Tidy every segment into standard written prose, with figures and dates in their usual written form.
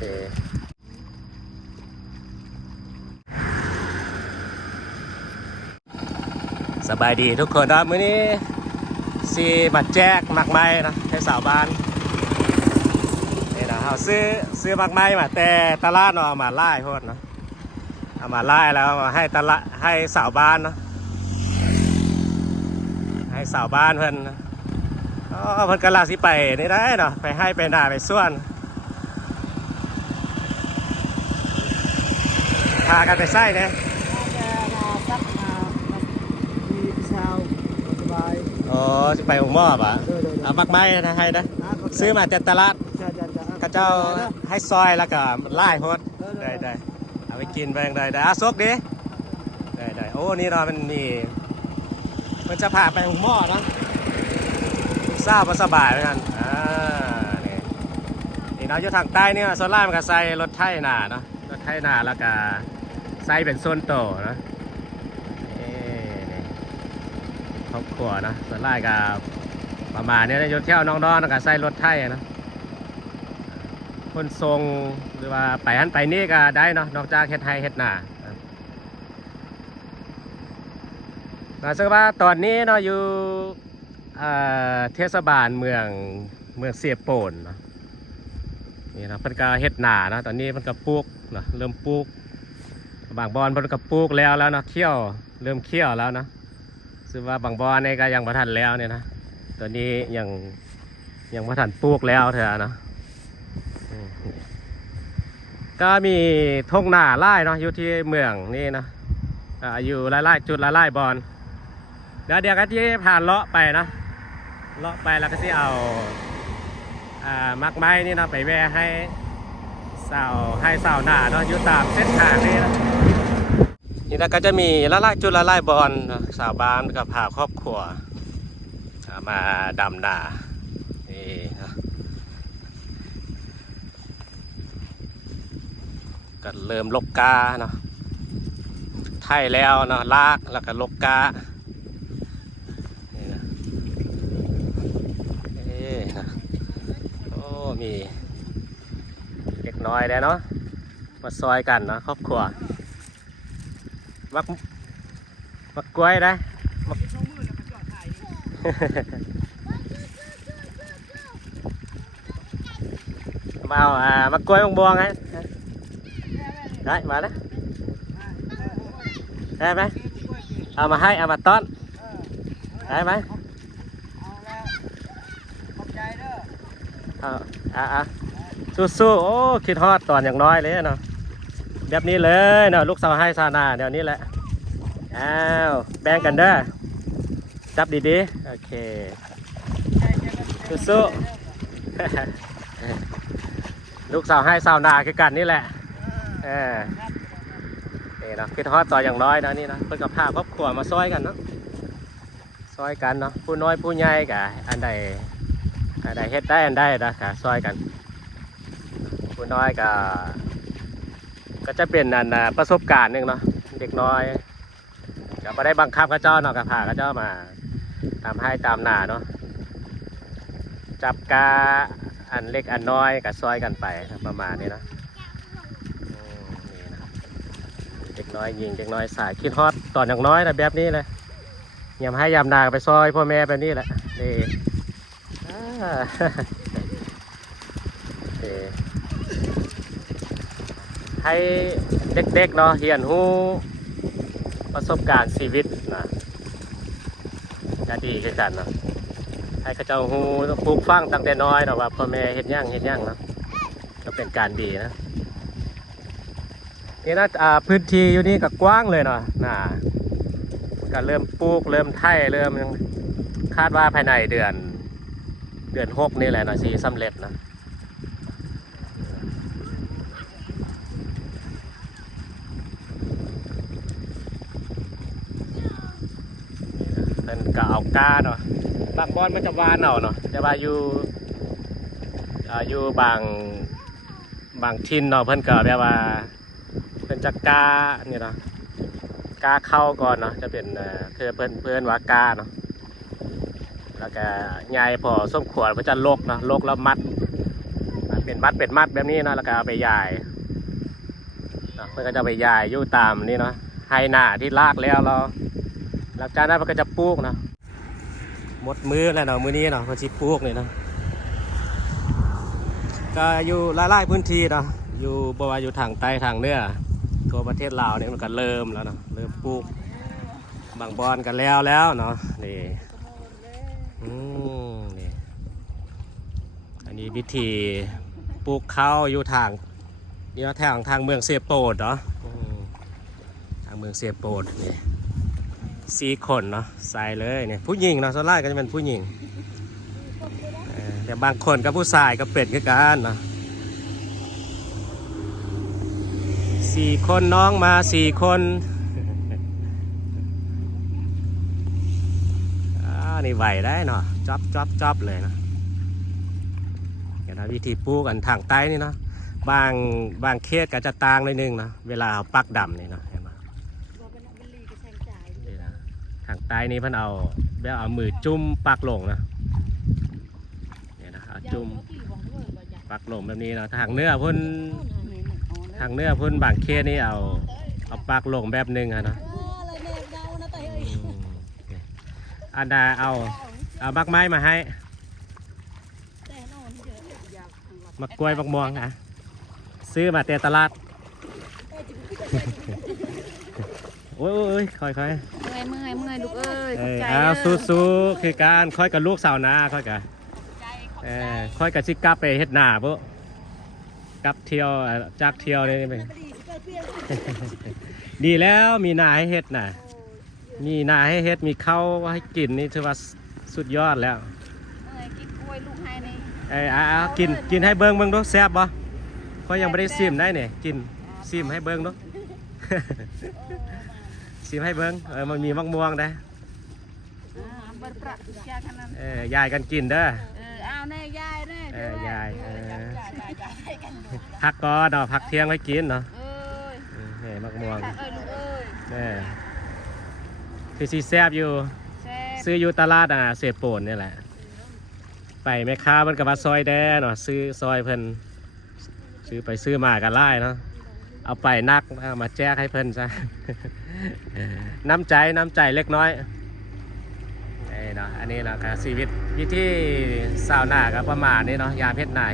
สบายดีทุกคนครับมื้อนี้ซีมาแจกหมักไม้นะให้สาวบ้านนี่นะเขาซื้อหมักไม้มาแต่ตลาดเนาะเอามาไล่พวกเนาะเอามาไล่แล้วมาให้ตลาดให้สาวบ้านเนาะให้สาวบ้านเพิ่นเพิ่นกำลังสิไปนี่ได้เนาะไปให้ไปหน้าไปส่วนพากันไปใส่เนี่ยอ๋อจะไปหัวหม้อป่ะเอามักไม้นะให้นะซื้อมาแต่ตลาดข้าเจ้าให้ซอยแล้วก็ไล่โพดได้เอาไปกินไปได้ซกดิได้โอ้นี่เรามันมีมันจะพาไปหัวหม้อนะทราบว่าสบายเหมือนกันนี่เราอยู่ทางใต้เนี่ยโซล่ามันก็ใส่รถไถนาเนาะรถไถนาแล้วก็ใส่เป็นโซนโตนะครอบครัวนะส่วนไล่กับประมาณนี้นะยศเที่ยวน้องๆนะกับใส่รถไถนะคนทรงหรือว่าไปหันไปนี่ก็ได้เนาะนอกจากเฮ็ดไถเฮ็ดนาสักว่าตอนนี้เนาะอยู่เทศบาลเมืองเสียโป่นเนาะนี่นะเพิ่นก็เฮ็ดนานะตอนนี้เพิ่นก็ปลูกเนาะเริ่มปลูกบางบอนเพิ่นก็ปลูกแล้วเนาะเริ่มเคี่ยวแล้วนะซึ่งว่าบางบอนนี่ก็ยังบ่ทันแล้วเนี่ยนะตัวนี้ยังบ่ทันปลูกแล้วเถอะนะก็มีทุ่งนาไร่เนาะอยู่ที่เมืองนี่นะอยู่ไร่จุดไร่บอนเดี๋ยวก็ที่ผ่านเลาะไปนะเลาะไปแล้วก็ที่เอามักไม้นี่นะไปแวะให้สาวหน้าเนาะอยู่ตามเส้นทางนี่นะนี่นะก็จะมีจุดละลายบอลสาวบ้านกับพาครอบครัวมาดำนานี่นะก็เริ่มลกกาเนาะไถแล้วเนาะลากแล้วก็ลกกานี่นะโอ้มีเล็กน้อยได้เนาะมาซอยกันเนาะครอบครัวมักกล้วยได้มาเอามักกล้วยบวงไงได้มาแล้วได้ไหมเอามาให้เอามาต้อนได้ไหมสู้ๆโอ้คิดฮอดตอนอย่างน้อยเลยเนาะแบบนี้เลยเนาะลูกสาวให้ซานาเดี๋ยวนี้แหละอ้าวแบ่งกันเด้อจับดีๆโอเคสู้ๆลูกสาวให้สาวนาคือกันนี่แหละนี่เนาะคิดฮอดต่ออย่างน้อยนะนี่นะเพื่อกับพาครอบครัวมาซอยกันเนาะซอยกันเนาะผู้น้อยผู้ใหญ่กะอันใดเฮ็ดได้อันใดนะกะซอยกันผู้น้อยก็จะเป็นประสบการณ์หนึ่งเนาะเด็กน้อยก็ไม่ได้บังคับกระเจ้าเนาะกับพากระเจ้ามาทำให้ตามหน้าเนาะจับกาอันเล็กอันน้อยกับซอยกันไปประมาณนี้นะนี่นะเด็กน้อยยิงเด็กน้อยสายคิดฮอตตอนอย่างน้อยนะแบบนี้เลยยำให้ยำนาไปซอยพ่อแม่แบบนี้แหละนี่ให้เด็กๆเนาะเรียนรู้ประสบการณ์ชีวิตนะจะดีขึ้นกันเนาะให้เขาเจ้าฮู้ปลูกฝังตั้งแต่น้อยเนาะว่าพ่อแม่เฮ็ดหยังเนาะก็เป็นการดีนะนี่นะพื้นที่อยู่นี่ก็กว้างเลยเนาะก็เริ่มปลูกเริ่มไถเริ่มคาดว่าภายในเดือน6นี่แหละเนาะสิสำเร็จนะก็เอาก้าเนาะบางบอนมันจะวานเอาเนาะแต่ว่าอยู่บางทินเนาะเพิ่นก็แบบว่าเพิ่นจะกาเนี่ยเนาะกาเข้าก่อนเนาะจะเป็นคือเพิ่นว่ากาเนาะแล้วก็ใหญ่พอสมควรมันจะลกเนาะลกแล้วมัดเป็น เป็นมัดแบบนี้เนาะแล้วก็เอาไปยายเนาะมันก็จะไปยายอยู่ตามนี่เนาะไฮหน้าที่ลากแล้วเราหลังจากนั้นมันก็จะปลูกเนาะหมดมือแล้วเนาะมือนี้เนาะมันจะปลูกนี่เนาะก็อยู่หลายๆพื้นที่เนาะอยู่บ่ว่าอยู่ทางใต้ทางเหนือทั่วประเทศลาวเนี่ยมันก็เริ่มแล้วเนาะเริ่มปลูกบางบอนกันแล้วเนาะนี่นี่อันนี้วิธีปลูกข้าวอยู่ทางนี่ทางเมืองเซโปดเนาะทางเมืองเซโปดนี่4 คนเนาะใส่เลยเนี่ยผู้หญิงเนาะส่วนใหญ่ก็จะเป็นผู้หญิงแต่บางคนก็ผู้ชายก็เป็นคือกันเนาะ4 คนน้องมา4 คนนี่ไหวได้เนาะจ๊อบเลยนะเดี๋ยวนะวิธีปลูกกันทางใต้นี่เนาะบางเขตก็จะต่างนิดนึงเนาะเวลาเอาปักดำนี่เนาะเห็นไหมทางใต้นี่เพิ่นเอามือจุ่มปักลงนะเนี่ยนะเอาจุ่มปักลงแบบนี้เนาะทางเหนือเพิ่นบางเขตนี่เอาปักลงแบบนึงอะเนาะอันดาเอาบักไม้มาให้มากล้วยบักม่วงอ่ะซื้อมาแต่ตลาดโอ้ยค่อยเมื่อยลูกเอ้ยเอาสู้คือการค่อยกับลูกสาวนาค่อยกับค่อยกับชิกลับไปเฮ็ดหน้าปุ๊กลับเที่ยวจากเที่ยวนี่ไปดีแล้วมีนาให้เฮ็ดน่ะมีนาให้เฮ็ดมีข้าวให้กินนี่ถือว่าสุดยอดแล้วกินกล้วยลูกให้นี่กินให้เบิ้งดูแซ่บบ่ก็ยังไม่ได้ซิมได้เนี่ยกินซิมให้เบิ้งดูซิมให้เบิ้งมันมีมะม่วงได้ยายกันกินเด้อเอาแน่ยายแน่ยายพักก่อนเนาะพักเที่ยงไว้กินเนาะมะม่วงคือซีแซบอยู่ซื้ออยู่ตลาดเศษโป่นนี่แหละไปแม่ค้ามันกับว่าซอยแดเนาะซื้อซอยเพิ่นซื้อมากันไล่เนาะเอาไปนักมาแจกให้เพิ่นซะ น้ำใจเล็กน้อยเนาะอันนี้แหละครับชีวิตที่สาวนาก็ประมาณนี้เนาะยามเฮ็ดนา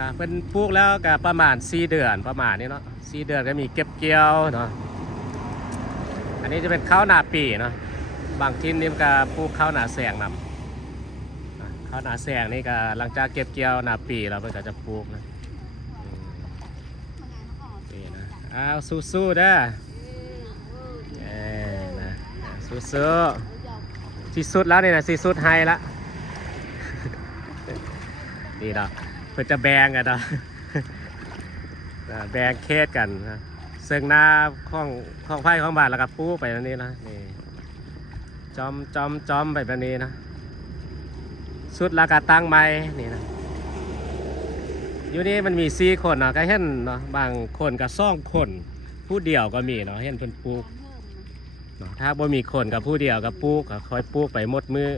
นะเป็นปลูกแล้วก็ประมาณ4 เดือนประมาณนี้เนาะ4 เดือนก็มีเก็บเกี่ยวเนาะอันนี้จะเป็นข้าวหน้าปีเนาะบางที่นี่ก็ปลูกข้าวหน้าแสงนำข้าวหน้าแสงนี่ก็หลังจากเก็บเกี่ยวหน้าปีเราก็จะปลูกนะนี่นะสู้ๆเด้อนะสู้ๆที่สุดแล้วนี่นะที่สุดไฮละนี่เนาะเพื่อจะแบ่งกันเนาะแบ่งเคสกันนะเสื่องหน้าของไฟของบ้านแล้วก็ปูไปแบบนี้นะนี่จอมไปแบบนี้นะสุดแล้วก็ตั้งไม้นี่นะอยู่นี่มันมี4 คนเนาะก็เห็นเนาะบางคนก็2 คนผู้เดียวก็มีเนาะเห็นเพิ่นปลูกเนาะถ้าบ่มีคนกับผู้เดียวก็ปลูกก็คอยปลูกไปหมดมือ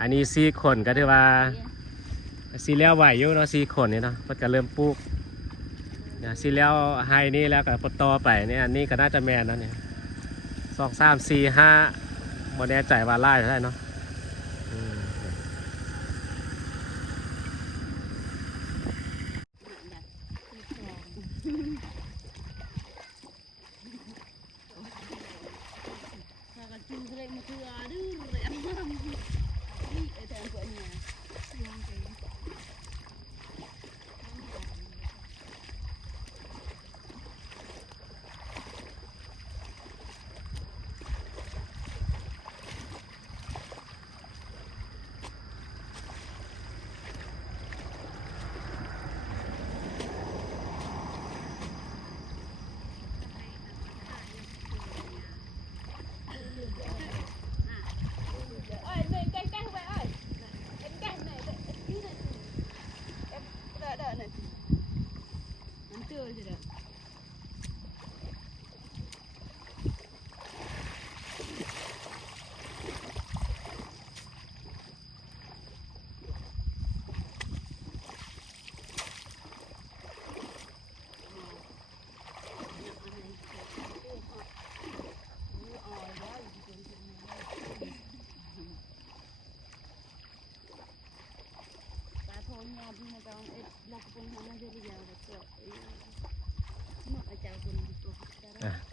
อันนี้4 คนก็ถือว่าสีแล้วไหวอยู่เนาะ4 คนนี่เนาะเพิ่นก็เริ่มปลูกสีแล้วไฮนี่แล้วก็ปต่อไปเนี่ยอันนี้ก็น่าจะแมนนะเนี่ย2 3 4 5บ่แน่ใจว่าไล่ได้เนาะ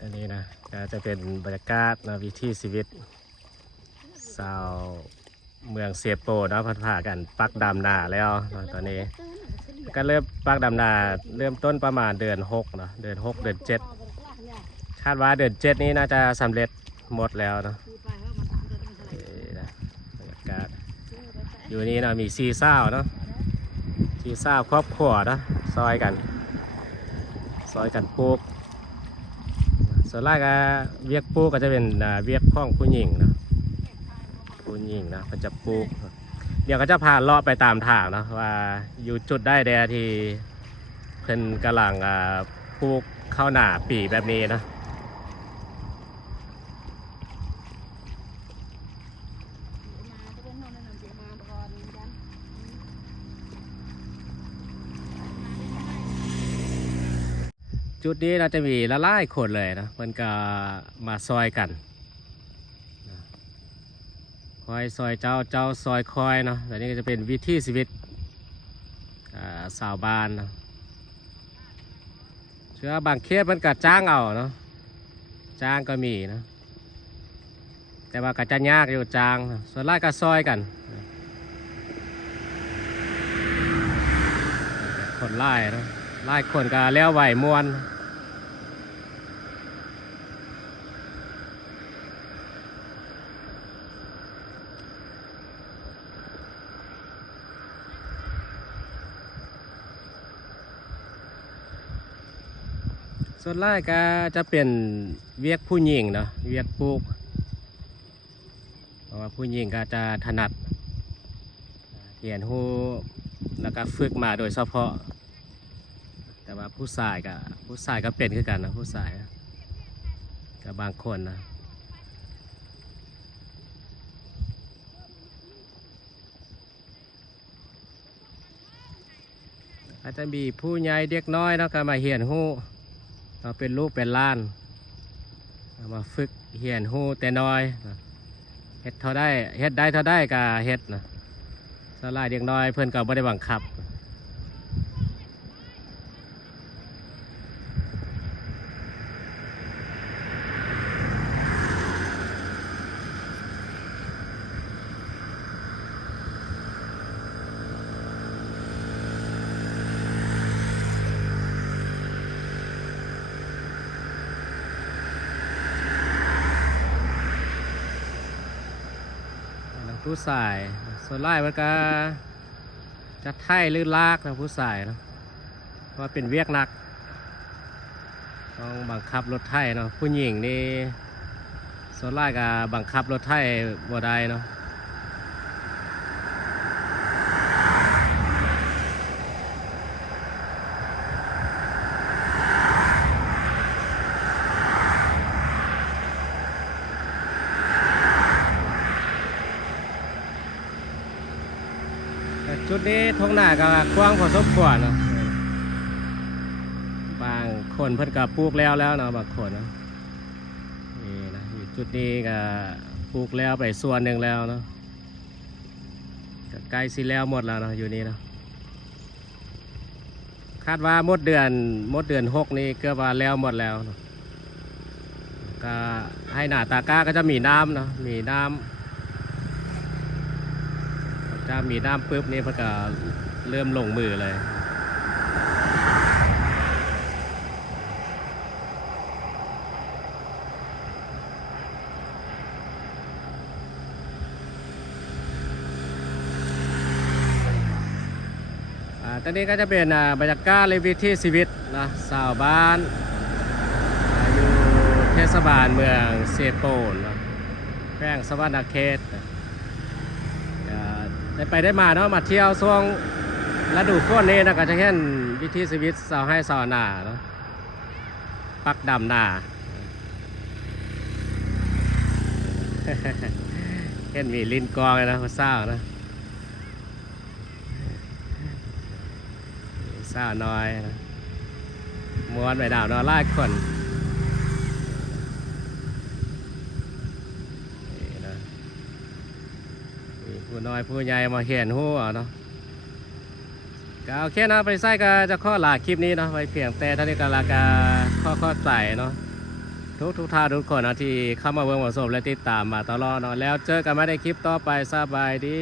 อันนี้นะก็จะเป็นบรรยากาศนะวิถีชีวิตชาวเมืองเซโปเนาะพัดผ่ากันปักดำนาแล้วเนาะตอนนี้ก็เริ่มปักดำนาเริ่มต้นประมาณเดือน6เนาะเดือน6เดือน7คาดว่าเดือน7นี้น่าจะสำเร็จหมดแล้วเนาะนี่นะบรรยากาศอยู่นี่นะมีซีซ่าวเนาะซีซ่าวครอบครัวเนาะซอยกันปลูกส่วนแรกก็เวียกปลูกก็จะเป็นเวียกของผู้หญิงนะผู้หญิงนะก็จะปลูกเดี๋ยวก็จะพาเลาะไปตามทางนะว่าอยู่จุดได้แดที่เพิ่นกำลังปลูกข้าวหน้าปีแบบนี้นะจุดนี้เราจะมีละลายคนเลยนะมันก็มาซอยกันคอยซอยเจ้าซอยคอยเนาะแต่นี่ก็จะเป็นวิถีชีวิตสาวบ้านนะเชื่อบางเคสมันก็จ้างเอาเนาะจ้างก็มีนะแต่ว่าก็จะยากอยู่จ้างนะส่วนไล่ก็ซอยกันคนไล่เนาะไล่คนก็แล้วไหวมวนส่วนแรกก็จะเป็นเวียกผู้หญิงเนาะเวียกปลูกเพราะว่าผู้หญิงก็จะถนัดเรียนรู้แล้วก็ฝึกมาโดยเฉพาะแต่ว่าผู้ชายก็เป็นคือกันนะผู้ชายกับบางคนนะอาจจะมีผู้ใหญ่เด็กน้อยแล้วก็มาเรียนรู้เราเป็นลูกเป็นล้านมาฝึกเหียนหูแต่น้อยเฮ็ดเท่าได้เฮ็ดได้เท่าได้ก็เฮ็ดนะสลายเด็กน้อยเพื่อนก็ไม่ได้บังคับผู้ชายส่วนไล่มันก็จะไถ่หรือลากนะผู้ชายนะเพราะเป็นเวียกหนักต้องบังคับรถไถเนาะผู้หญิงนี่ส่วนไล่ก็บังคับรถไถบ่ได้เนาะจุดนี้ท้องหน้าก็กว้างพอสมควรเนาะบางคนเพิ่นก็ปลูกแล้วเนาะบางคนนะนี่นะอยู่จุดนี้ก็ปลูกแล้วไปส่วนหนึ่งแล้วเนาะก็ใกล้สิแล้วหมดแล้วเนาะอยู่นี่เนาะคาดว่าหมดเดือน6นี่เกือบว่าแล้วหมดแล้วเนาะก็ให้หน้าตาก้าก็จะมีน้ำเนาะมีน้ำถ้ามีน้ำปุ๊บนี่มันก็เริ่มลงมือเลยตอนนี้ก็จะเป็นบรรยากาศในวิถีชีวิตนะชาวบ้านอยู่เทศบาลเมืองเซโปนนะแขวงสะวรรณเขตได้ไปได้มาเนาะมาเที่ยวช่วงฤดูฝนนี้นะก็จะเห็นวิถีชีวิตชาวให้ชาวนาเนาะปักดำนาเห็นมีลิ้นกองเลยนะพระเศร้านะเศร้าน้อยนะม้วนไปดาวนอนไล่คนผู้น้อยผู้ใหญ่มาเห็นหัวเนาะ ก็โอเคนะไปไส้ก็จะข้อลาคลิปนี้เนาะไว้เพียงแต่เท่านี้ก็ลากาข้อใส่เนาะทุกท่านทุกคนนะที่เข้ามาเบิ่งมาชมและติดตามมาตลอดเนาะแล้วเจอกันไม่ได้คลิปต่อไปสบายดี